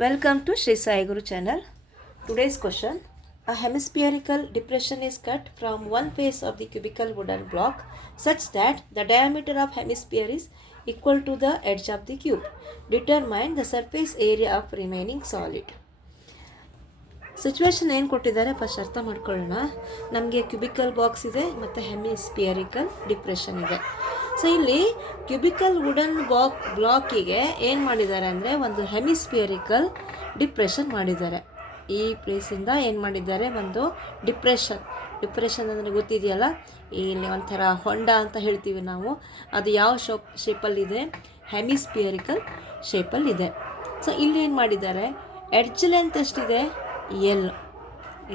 Welcome to Sri Sai Guru channel. Today's question: a hemispherical depression is cut from one face of the cubical wooden block such that the diameter of hemisphere is equal to the edge of the cube. Determine the surface area of remaining solid. Situation ಏನು ಕೊಟ್ಟಿದ್ದಾರೆ first ಅರ್ಥ ಮಾಡ್ಕೊಳ್ಳೋಣ. ನಮಗೆ cubical box ಇದೆ ಮತ್ತು ಹೆಮಿಸ್ಪಿಯರಿಕಲ್ depression ಇದೆ. So ಇಲ್ಲಿ cubical wooden ಬ್ಲಾಕಿಗೆ ಏನು ಮಾಡಿದ್ದಾರೆ ಅಂದರೆ ಒಂದು ಹೆಮಿಸ್ಪಿಯರಿಕಲ್ ಡಿಪ್ರೆಷನ್ ಮಾಡಿದ್ದಾರೆ. ಈ ಪ್ಲೇಸಿಂದ ಏನು ಮಾಡಿದ್ದಾರೆ, ಒಂದು ಡಿಪ್ರೆಷನ್ ಅಂದರೆ ಗೊತ್ತಿದೆಯಲ್ಲ, ಇಲ್ಲಿ ಒಂಥರ ಹೊಂಡ ಅಂತ ಹೇಳ್ತೀವಿ ನಾವು, ಅದು ಯಾವ ಶೇಪಲ್ಲಿದೆ, ಹೆಮಿಸ್ಪಿಯರಿಕಲ್ ಶೇಪಲ್ಲಿದೆ. ಸೊ ಇಲ್ಲಿ ಏನು ಮಾಡಿದ್ದಾರೆ, ಎಡ್ಜ್ ಲೆಂತ್ ಎಷ್ಟಿದೆ, ಎಲ್.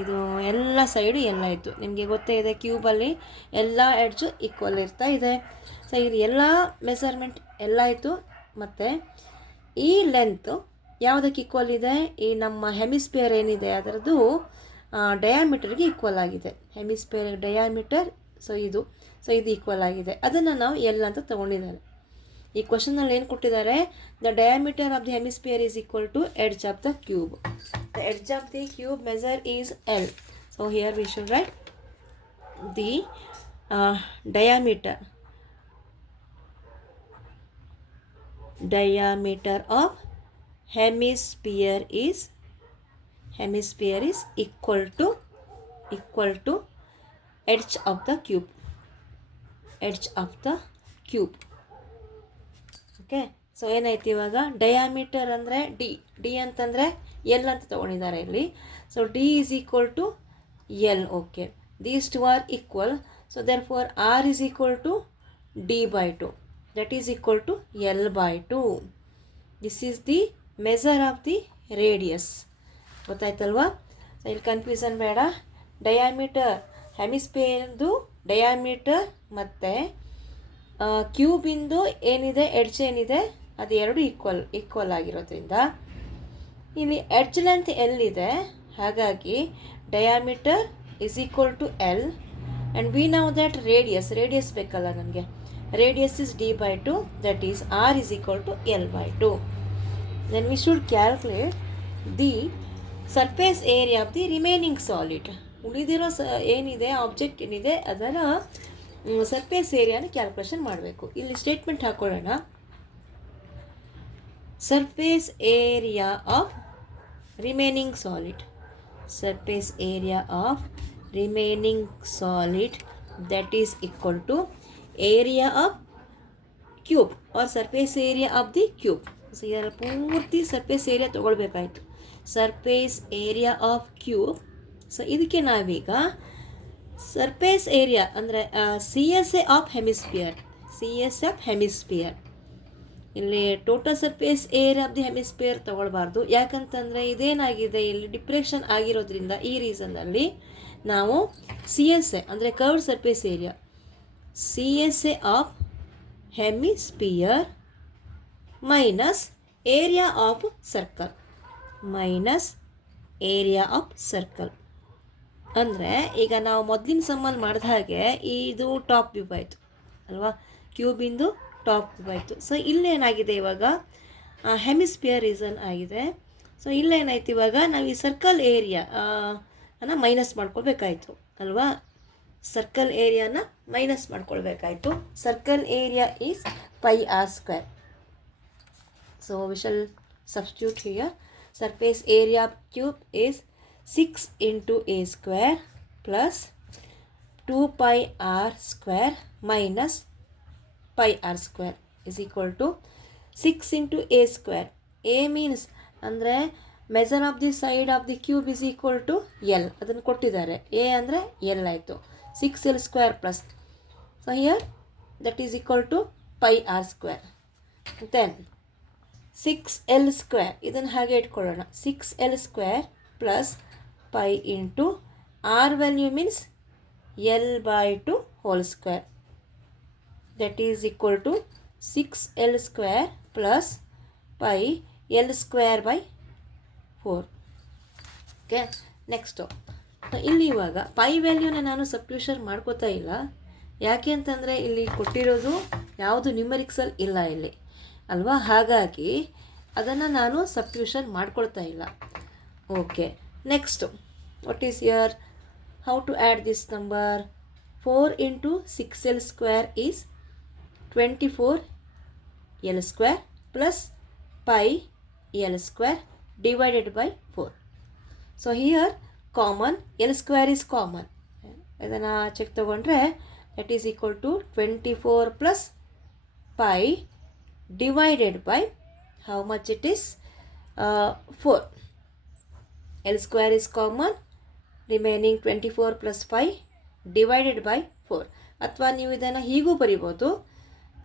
ಇದು ಎಲ್ಲ ಸೈಡು ಎಲ್ಲ ಆಯಿತು, ನಿಮಗೆ ಗೊತ್ತೇ ಇದೆ ಕ್ಯೂಬಲ್ಲಿ ಎಲ್ಲ ಎಡ್ಜು ಈಕ್ವಲ್ ಇರ್ತಾ ಇದೆ. ಸೊ ಇಲ್ಲಿ ಎಲ್ಲ ಮೆಸರ್ಮೆಂಟ್ ಎಲ್ಲ ಆಯಿತು. ಮತ್ತು ಈ ಲೆಂತು ಯಾವುದಕ್ಕೆ ಈಕ್ವಲ್ ಇದೆ, ಈ ನಮ್ಮ ಹೆಮಿಸ್ಪಿಯರ್ ಏನಿದೆ ಅದರದ್ದು ಡಯಾಮೀಟರ್ಗೆ ಈಕ್ವಲ್ ಆಗಿದೆ. ಹೆಮಿಸ್ಪಿಯರ್ ಡಯಾಮೀಟರ್ ಸೊ ಇದು ಈಕ್ವಲ್ ಆಗಿದೆ. ಅದನ್ನು ನಾವು ಎಲ್ ಅಂತ ತೊಗೊಂಡಿದ್ದಾರೆ. ಈ ಕ್ವಶನಲ್ಲಿ ಏನು ಕೊಟ್ಟಿದ್ದಾರೆ, the diameter of the hemisphere is equal to edge of the cube. The edge of the cube measure is L. So here we should write the diameter of hemisphere is equal to edge of the cube. Okay. So ಏನಾಯ್ತು ಇವಾಗ, diameter ಅಂದರೆ D ಅಂತಂದರೆ L ಅಂತ ತೊಗೊಂಡಿದ್ದಾರೆ ಇಲ್ಲಿ. So D is equal to L. Okay, these two are equal. So therefore R is equal to D by two, that is equal to L by 2. This is the measure of the radius. ಗೊತ್ತಾಯ್ತಲ್ವಾ? So ಇಲ್ಲಿ confusion ಬೇಡ. Diameter ಹೆಮಿಸ್ಪಿಯರ್ದು diameter ಮತ್ತು ಕ್ಯೂಬಿಂದು ಏನಿದೆ, edge ಏನಿದೆ, ಅದು ಎರಡು ಈಕ್ವಲ್ ಆಗಿರೋದ್ರಿಂದ ಇಲ್ಲಿ ಎಡ್ಜ್ ಲೆಂತ್ ಎಲ್ ಇದೆ. ಹಾಗಾಗಿ diameter is equal to L and we now that radius ಬೇಕಲ್ಲ ನಮಗೆ. Radius is d by 2, that is r is equal to L by 2. Then we should calculate the surface area of the remaining solid. ಉಳಿದಿರೋ ಏನಿದೆ, object ಏನಿದೆ ಅದರ surface ಏರಿಯಾನ calculation ಮಾಡಬೇಕು. ಇಲ್ಲಿ statement ಹಾಕೊಳ್ಳೋಣ. Surface area of remaining solid, surface area of remaining solid that is equal to area of cube or surface area of the cube. So ಇದರ ಪೂರ್ತಿ surface area ತೊಗೊಳ್ಬೇಕಾಯ್ತು. Surface area of cube. So ಇದಕ್ಕೆ ನಾವೀಗ surface area ಅಂದರೆ C S A of hemisphere. ಇಲ್ಲಿ total surface area of the hemisphere ತೊಗೊಳ್ಬಾರ್ದು. ಯಾಕಂತಂದರೆ ಇದೇನಾಗಿದೆ, ಇಲ್ಲಿ ಡಿಪ್ರೆಷನ್ ಆಗಿರೋದ್ರಿಂದ ಈ ರೀಸನ್ನಲ್ಲಿ ನಾವು ಸಿ ಎಸ್ ಎ ಅಂದರೆ curved surface area, CSA of hemisphere minus area of circle ಅಂದರೆ ಈಗ ನಾವು ಮೊದಲಿನ ಸಮ್ಮಲ್ಲಿ ಮಾಡಿದ ಹಾಗೆ ಇದು ಟಾಪ್ ವ್ಯೂ ಆಯಿತು ಅಲ್ವಾ, ಕ್ಯೂಬಿಂದು ಟಾಪ್ ವ್ಯೂ ಆಯಿತು. ಸೊ ಇಲ್ಲೇನಾಗಿದೆ ಇವಾಗ, ಹೆಮಿಸ್ಪಿಯರ್ ರೀಸನ್ ಆಗಿದೆ. ಸೊ ಇಲ್ಲೇನಾಯ್ತು ಇವಾಗ, ನಾವು ಈ ಸರ್ಕಲ್ ಏರಿಯಾ ಮೈನಸ್ ಮಾಡ್ಕೊಳ್ಬೇಕಾಯ್ತು ಅಲ್ವಾ, ಸರ್ಕಲ್ ಏರಿಯಾನ ಮೈನಸ್ ಮಾಡ್ಕೊಳ್ಬೇಕಾಯ್ತು. Circle area is pi r square. So we shall substitute here. Surface area cube is 6 into a square plus 2 pi r square minus pi r square is equal to 6 into a square. A means ಅಂದರೆ measure of the side of the cube is equal to L. ಅದನ್ನು ಕೊಟ್ಟಿದ್ದಾರೆ. A ಅಂದರೆ L ಆಯಿತು. 6l square plus, so here that is equal to pi r square. Then 6l square, ಇದನ್ನು ಹಾಗೆ ಇಟ್ಕೊಳ್ಳೋಣ. 6l square plus pi into r value means l by 2 whole square, that is equal to 6l square plus pi l square by 4. Okay, next. ಇಲ್ಲಿ ಇವಾಗ pi ವ್ಯಾಲ್ಯೂನ ನಾನು substitution ಮಾಡ್ಕೋತಾ ಇಲ್ಲ. ಯಾಕೆ ಅಂತಂದರೆ ಇಲ್ಲಿ ಕೊಟ್ಟಿರೋದು ಯಾವುದು ನ್ಯೂಮರಿಕ್ಸಲ್ಲಿ ಇಲ್ಲ ಇಲ್ಲಿ ಅಲ್ವಾ. ಹಾಗಾಗಿ ಅದನ್ನು ನಾನು ಸಬ್ಸ್ಟಿಟ್ಯೂಷನ್ ಮಾಡ್ಕೊಳ್ತಾ ಇಲ್ಲ. Okay, next what is your how to add this number. 4 into 6l square is 24l square plus pi l square divided by 4. So here common l square is common. ಇದನ್ನು ಚೆಕ್ ತಗೊಂಡ್ರೆ that is equal to 24 plus pi divided by how much it is 4. L square is common, remaining 24 plus pi divided by 4. ಅಥವಾ ನೀವು ಇದನ್ನು ಹೀಗೂ ಬರಿಬೋದು,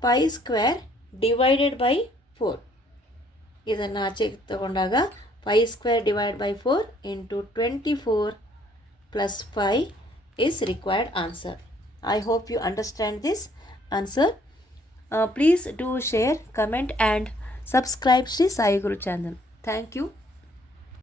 pi square divided by 4. ಇದನ್ನು ಆಚೆ ತಗೊಂಡಾಗ pi square divided by 4 into 24 plus pi is required answer. I hope you understand this answer. Please do share, comment and subscribe Sri Sai Guru channel. Thank you.